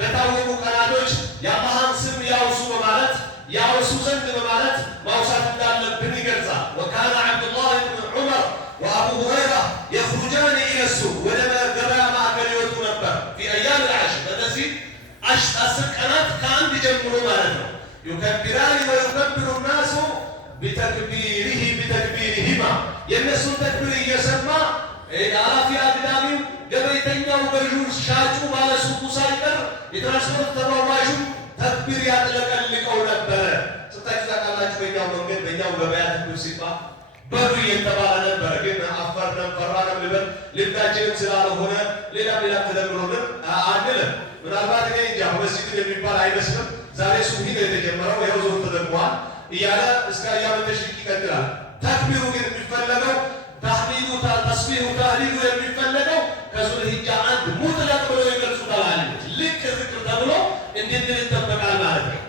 በታወቁ ቀናቶች የአላህን ስም ያውሱ በማለት ያውሱ ዘንድ በማለት ማውሳት እንዳለብን ይገልጻል። ወካነ ዐብዱላህ ብን ዑመር ወአቡ ሁረይራ የኽሩጃን ኢለ ሱቅ ወደ ገበያ ማዕከል ይወጡ ነበር። ፊ አያም ልዓሽር በእነዚህ 10 ቀናት ከአንድ ጀምሮ ማለት ነው። ዩከቢራኒ ወዩከቢሩ ናሱ ቢተክቢሪሂማ የእነሱን ተክቢር እየሰማ አላፊ አግዳሚው ገበይተኛው ገዢው ሻጩ ባለሱቁ ሳይቀር የትራንስፖርት ተሯሯዡ ተክቢር ያጥለቀልቀው ነበረ። ስታችሁ ታውቃላችሁ። በእኛው መንገድ በእኛው ገበያ ተክቢር ሲባል በሩ እየተባለ ነበረ። ግን አፈርነን ፈራንም ልበል ልባችንም ስላልሆነ ሌላ ተደምሮልን አንልም። ምናልባት እኔ እንጃ መስጂድ የሚባል አይመስልም። ዛሬ ሱብሂ ነው የተጀመረው፣ ይኸው ዞር ተደግሟል እያለ እስከ አያመ ተሽሪቅ ይቀጥላል። ተክቢሩ ግን የሚፈለገው ታህሊሉ ተስቢሁ ታህሊሉ የሚፈለገው ከዙልሂጃ 1 ሙጥለቅ ብሎ ይገልጹታል አለች። ልክ ዝክር ተብሎ እንድንል ይጠበቃል ማለት ነው።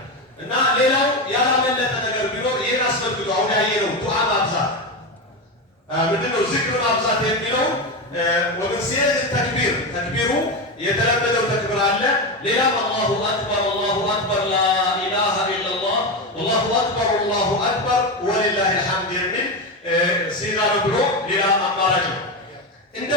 እና ሌላው ያላመለጠ ነገር ቢኖር ይህን አስመልክቶ አሁን ያየነው ዱዓ ማብዛት ምንድነው? ዝክር ማብዛት የሚለው ወምን ሲየት ተክቢር ተክቢሩ የተለመደው ተክቢር አለ። ሌላም አላሁ አክበር ላኢላሃ ኢለላህ ወላሁ አክበር አላሁ አክበር ወሊላሂ ልሐምድ የሚል ሲጋ ነው ብሎ ሌላ አማራጭ ነው። እንደ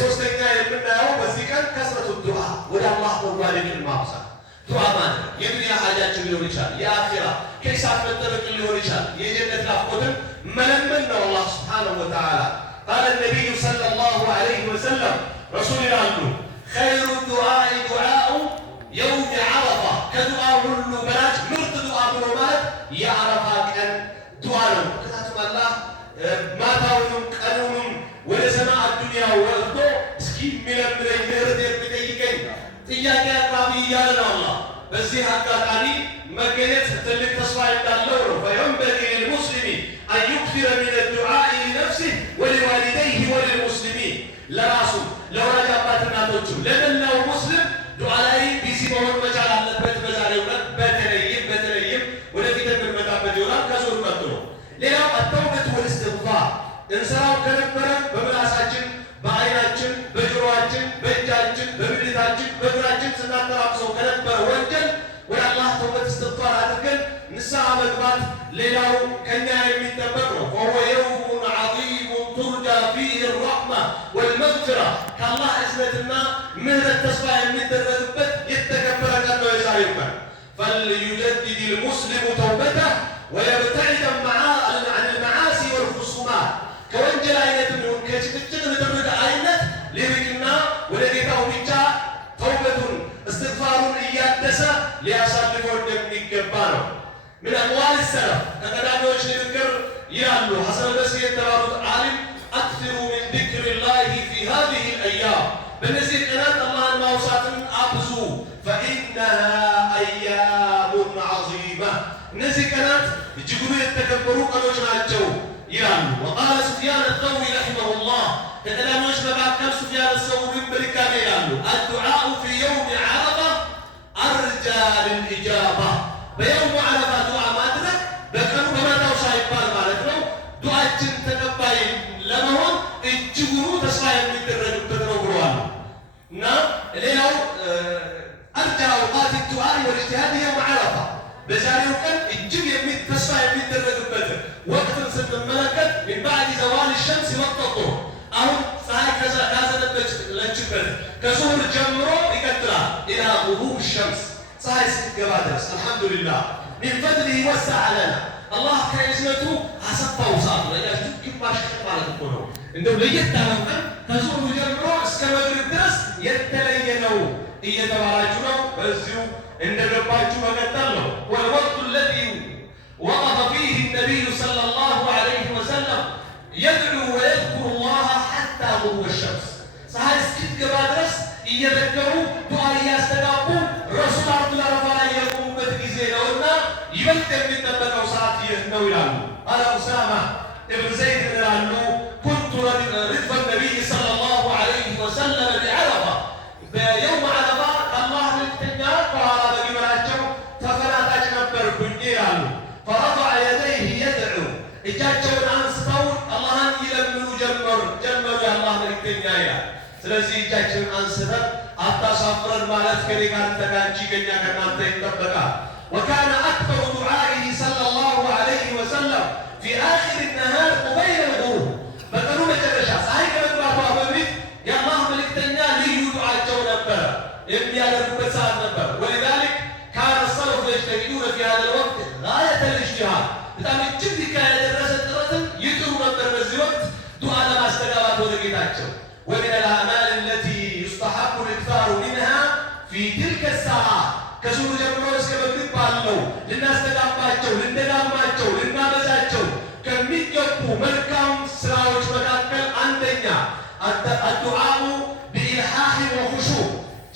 ሶስተኛ የምናየው በዚህ ቀን ከስረቱ ዱዓ ወደ አላህ መዋደድን ማብዛት። ዱዓ ማለት የዱንያ ሀጃችን ሊሆን ይችላል፣ የአኺራ ከሂሳብ መጠበቅን ሊሆን ይችላል፣ የጀነት ናፍቆትን መለመን ነው። አላህ ሱብሓነሁ ወተዓላ ቃለ ነቢዩ ሰለላሁ ዐለይሂ ወሰለም ረሱል ይላሉ ኸይሩ ዱዓኢ ዱዓኡ የውም ዓረፋ ከዱዓ ሁሉ በላጭ ምርጥ ዱዓ ብሎ ማለት የዓረፋ ቀን ዱዓ ነው። ምክንያቱም አላህ ማታውንም ቀኑንም ወደ ሰማዕ አዱንያ ወርዶ እስኪ የሚለምነኝ ምህረት የሚጠይቀኝ ጥያቄ አቅራቢ እያለ ነው አላህ። በዚህ አጋጣሚ መገኘት ትልቅ ተስፋ እንዳለው ነው። ፈየንበጊ ልልሙስሊሚ አን ዩክሲረ ሚነ ዱዓኢ ሊነፍሲህ ወሊዋሊደይህ ወሊልሙስሊሚን ለራሱ ለወላጅ አባት እናቶቹ ለመላው ሙስሊም ዱዓ ላይ ቢዚ መሆን መቻል አለበት። በዛሬው ቀን በተለይም ወደፊት የምንመጣበት ይሆናል ከዙር ቀጥሎ። ሌላው አተውበት ወልእስትግፋር እንሰራው ከነበረ በምላሳችን በዓይናችን በጆሮአችን በእጃችን በብልታችን በእግራችን ስናጠራቅሰው ከነበረ ወንጀል ወደ አላህ ተውበት እስትግፋር አድርገን ንስሐ መግባት ሌላው ከኛ የሚጠበቅ ነው። ወሁወ የውሙን ዐዚሙን ቱርጃ ፊህ ረሕማ ወልመግፊራ ከአላህ እዝነትና ምህረት ተስፋ የሚደረግበት የተከበረ ቀን ነው የዛሬው ቀን። ፈልዩጀድድ ልሙስሊሙ ተውበተህ ወየብተዒድ ዐን ልመዓሲ ወልኹሱማት ከወንጀል አይነትም ይሁን ከጭቅጭቅ ንትርክ አይነት ሊርቅና ወደ ጌታው ብቻ ተውበቱን እስትግፋሩን እያደሰ ሊያሳልፈው እንደሚገባ ነው። ምን አቅዋል ሰለፍ ከቀዳሚዎች ንግግር ይላሉ ሐሰን አልበስሪ የተባሉት ዓሊም አክሲሩ ሚን ዚክሪላሂ ፊ ሃዚሂ አልአያም በእነዚህ ቀናት አላህን ማውሳትን አብዙ። ፈኢነሃ አያሙን ዐዚማ እነዚህ ቀናት እጅጉን የተከበሩ ቀኖች ናቸው ይላሉ። ወቃለ ሱፍያን አተውሪ ረሒመሁላህ ከቀዳሚዎች መካከል ሱፍያን አተውሪም በድጋሚ ይላሉ አዱዓኡ ፊ የውም ዓረፋ አርጃ ልልኢጃባ በየውም ዓረፋ ዱዓ ማድረግ በቀኑ በማታው ሳይባል ማለት ነው ዱዓችን ተቀባይ ለመሆን እጅጉኑ ተስፋ የሚደረግበት ነው ብለዋል። እና ሌላው አርጃ አውቃት ዱዓ ወልኢጅቲሃድ የውም ዓረፋ በዛሬው ቀን እጅግ ተስፋ የሚደረግበት ወቅትን ስንመለከት ሚን ባዕድ ዘዋል ሸምስ ወቅት አሁን ፀሐይ ካዘነበለችበት ከዙሁር ጀምሮ ይቀጥላል ኢላ ጉሩብ ሸምስ ፀሐይ ስትገባ ድረስ አልሐምዱሊላህ ሚን ፈድሊሂ ወሰዐ ለና አላህ ከእዝነቱ አሰፋው ሰዓት ለያችሁ ግማሽ ቀን ማለት እኮ ነው። እንደው ለየት ያለው ቀን ከዙሁር ጀምሮ እስከ መግሪብ ድረስ የተለየ ነው እየተባላችሁ ነው። በዚሁ እንደገባችሁ መቀጠል ነው። ወልወቅቱ አለዚ ወቀፈ ፊህ ነቢዩ ሰለላሁ ዐለይሂ ወሰለም የድዑ ወየዝኩሩ ላህ ሐታ ጉሩብ ሸምስ ፀሐይ እስክትገባ ድረስ እየዘከሩ ዱዓ እያስተጋቡ ረሱል አርዱል አረፋ ላይ የቆሙበት ጊዜ ነውና ይበልጥ የሚጠበቀው ሰዓት ይህ ነው ይላሉ። አለ ኡሳማ እብን ዘይድ ይላሉ ኩንቱ ሪድፈ ነቢይ ሰለላሁ ዐለይሂ ወሰለም ቢዐረፋ በየውም ዓረፋ አላህ መልክተኛ ከኋላ በግመላቸው ተፈናጣጭ ነበርኩኝ ይላሉ። ፈረፈዐ የደይህ የድዑ እጃቸውን አንስተው አላህን ይለምኑ ጀመሩ የአላህ መልክተኛ ይላል። ስለዚህ እጃቸውን አንስተን አታ አታሳፍረን ማለት ከኔ ጋር ተጋንቺ ገኛ ከናንተ ይጠበቃል። وكان أكثر دعائه صلى الله عليه وسلم في آخر النهار قبيل الغروب በቀኑ መጨረሻ ፀሐይ ከመግባቷ በፊት የአላህ መልእክተኛ ልዩ ዱዓቸው ነበር የሚያደርጉበት ሰዓት ነበር። ولذلك كان السلف يجتهدون في هذا الوقت غاية الاجتهاد በጣም እጅግ የደረሰ ጥረትን ይጥሩ ነበር በዚህ ወቅት ዱዓ ለማስተጋባት ወደ ጌታቸው። ومن الأعمال التي يستحب الإكثار منها في تلك الساعة ከሱሩ ጀምሮ እስከ መግሪብ ባለው ልናስተጋባቸው ልንደጋማቸው ልናበዛቸው ከሚገቡ መልካም ስራዎች መካከል አንደኛ الدعاء بإلحاح وخشوع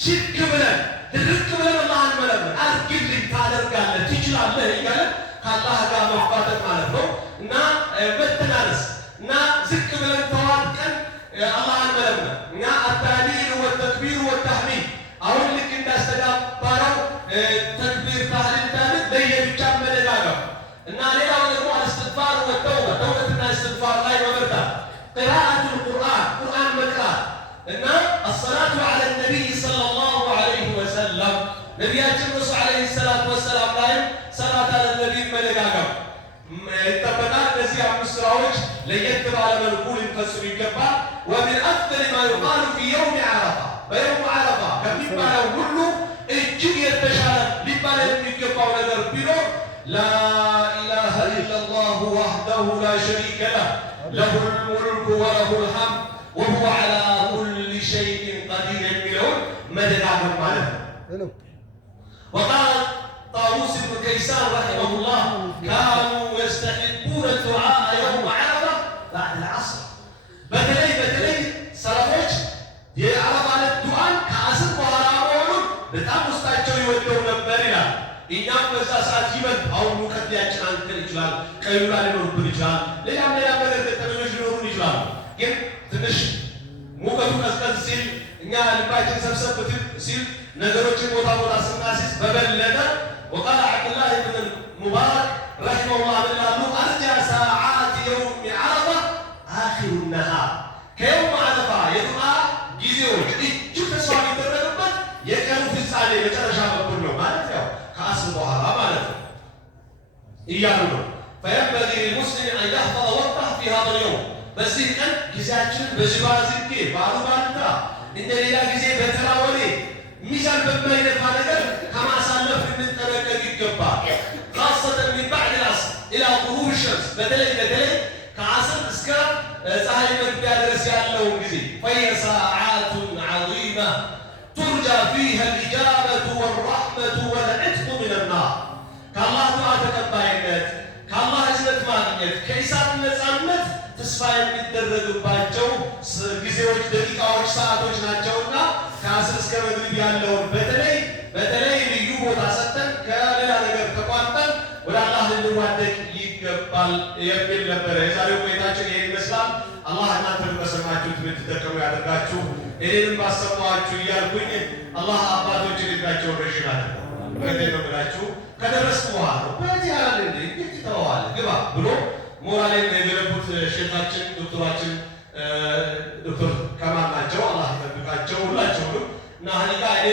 ችክ ብለን ድርቅ ብለን አላህን መለመን አድርግልኝ ታደርጋለህ ትችላለህ እያለ ከአላህ ጋር መፋጠጥ ማለት ነው እና መተናነስ እና ዝቅ ብለን ተዋጥቀን አላህን መለመን እና التهليل والتكبير والتحميد አሁን ልክ እንዳስተጋባረው ተክቢር ታህሊል ታህሊል ለየብቻ መደጋገም እና ሌላው ደግሞ الاستغفار والتوبة ተውበትና استغفار ላይ መበርታት قراءة القرآن قرآن መቅራት እና الصلاة على النبي صلى الله عليه وسلم ነቢያችን ረሱል عليه الصلاة والسلام ላይ ሰላት على النبي መደጋገም ይጠበቃል። እነዚህ አምስት ስራዎች ለየት ባለ መልኩ ልንፈጽም ይገባል። ومن أفضل ما يقال في يوم عرفة በየውም ዓረፋ ከሚባለው ሁሉ እጅግ የተሻለ ሊባል የሚገባው ነገር ቢኖር لا إله إلا الله وحده لا شريك له له الملك وله الحمد وهو على كل شيء قدير የሚለውን መደጋገም ማለት ነው። وقال طاووس بن كيسان رحمه الله كانوا يستحبون الدعاء يوم عرفة بعد العصر በተለይ ሰለፎች የዓረፋ ዕለት ዱዓን ከአስር በኋላ መሆኑን በጣም ውስጣቸው ይወደው ነበር ይላል። እኛም በዛ ሰዓት ይበል አሁን ሙቀት ሊያጨናንቀን ይችላል፣ ቀዩላ ሊኖርብን ይችላል፣ ሌላም ነገር ገጠመኞች ሊኖሩን ይችላሉ። ግን ትንሽ ሙቀቱ ቀዝቀዝ ሲል እኛ ልባችን ሰብሰብ ሲል ነገሮችን ቦታ ስናሲዝ በበለጠ وقال عبد الله بن المبارك رحمه الله بالله أرجى ساعات يوم عرفة آخر النهار ከየውም ዓረፋ የዱዓ ጊዜዎች እጅግ ተስፋ የሚደረግበት የቀኑ ፍጻሜ መጨረሻ በኩል ነው ማለት ያው ከአስር በኋላ ማለት ነው እያሉ ነው። فينبغي للمسلم أن يحفظ وقته في هذا اليوم በዚህ ቀን ጊዜያችንን በዝባዝንኬ በአሉባልታ እንደ ሌላ ጊዜ በተራ ወሬ ሚዛን በማይነፋ ነገር ከማሳለፍ ልንጠነቀቅ ይገባል። خاصة من بعد العصر إلى غروب الشمس በተለይ ከአስር እስከ ፀሐይ መግቢያ ድረስ ያለውን ጊዜ فهي ساعات عظيمة ترجى فيها الإجابة والرحمة والعتق من النار ከአላህ ዱዓ ተቀባይነት ከአላህ እዝነት ማግኘት ከእሳት ነፃነት ተስፋ የሚደረግባቸው ጊዜዎች፣ ደቂቃዎች፣ ሰዓቶች ናቸውና ከአስር እስከ መግሪብ ያለውን በተለይ ልዩ ቦታ ሰጥተን ከሌላ ነገር ተቋርጠን ወደ አላህ ልንዋደቅ ይገባል የሚል ነበረ። የዛሬው ቆይታችን ይሄን ይመስላል። አላህ እናንተን በሰማችሁት የምትጠቀሙ ያደርጋችሁ፣ እኔንም ባሰማችሁ እያልኩኝ አላህ አባቶችን እድሜያቸውን ረዥም ያድርገው። ከዚህ ነው ብላችሁ ከደረስኩ በኋላ በዚህ ያላል እንዴ ይተዋል ግባ ብሎ ሞራሌን የገነቡት ሼኻችን ዶክተራችን ዶክተር ከማል ናቸው። አላህ ይጠብቃቸው ሁላቸውንም እና ሀኒቃ እኔ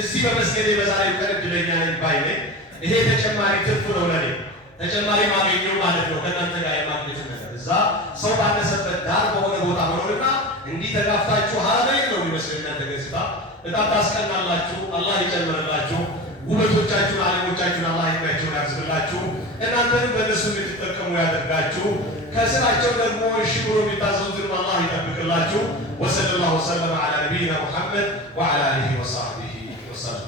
እዚህ በመስገዴ በዛሬው ቀን እድለኛ ነኝ ባይ ነኝ። ይሄ ተጨማሪ ትርፍ ነው ለኔ ተጨማሪ ማገኘው ማለት ነው። ከእናንተ ጋር የማግኘት ነገር እዛ ሰው ባነሰበት ዳር በሆነ ቦታ መኖርና እንዲህ ተጋፍታችሁ ሀረበኝ ነው የሚመስለው እናንተ ገጽታ በጣም ታስቀናላችሁ። አላህ ይጨምርላችሁ። ውበቶቻችሁን አለሞቻችሁን አላህ ይባያችሁን ያብዝላችሁ። እናንተንም በእነሱ እንድትጠቀሙ ያደርጋችሁ። ከስራቸው ደግሞ እሺ ብሎ የሚታዘዙትን አላህ ይጠብቅላችሁ። ወሰለላሁ ወሰለም ዐላ ነቢይና ሙሐመድ ወዐላ አሊሂ ወሰሕቢሂ ወሰለም።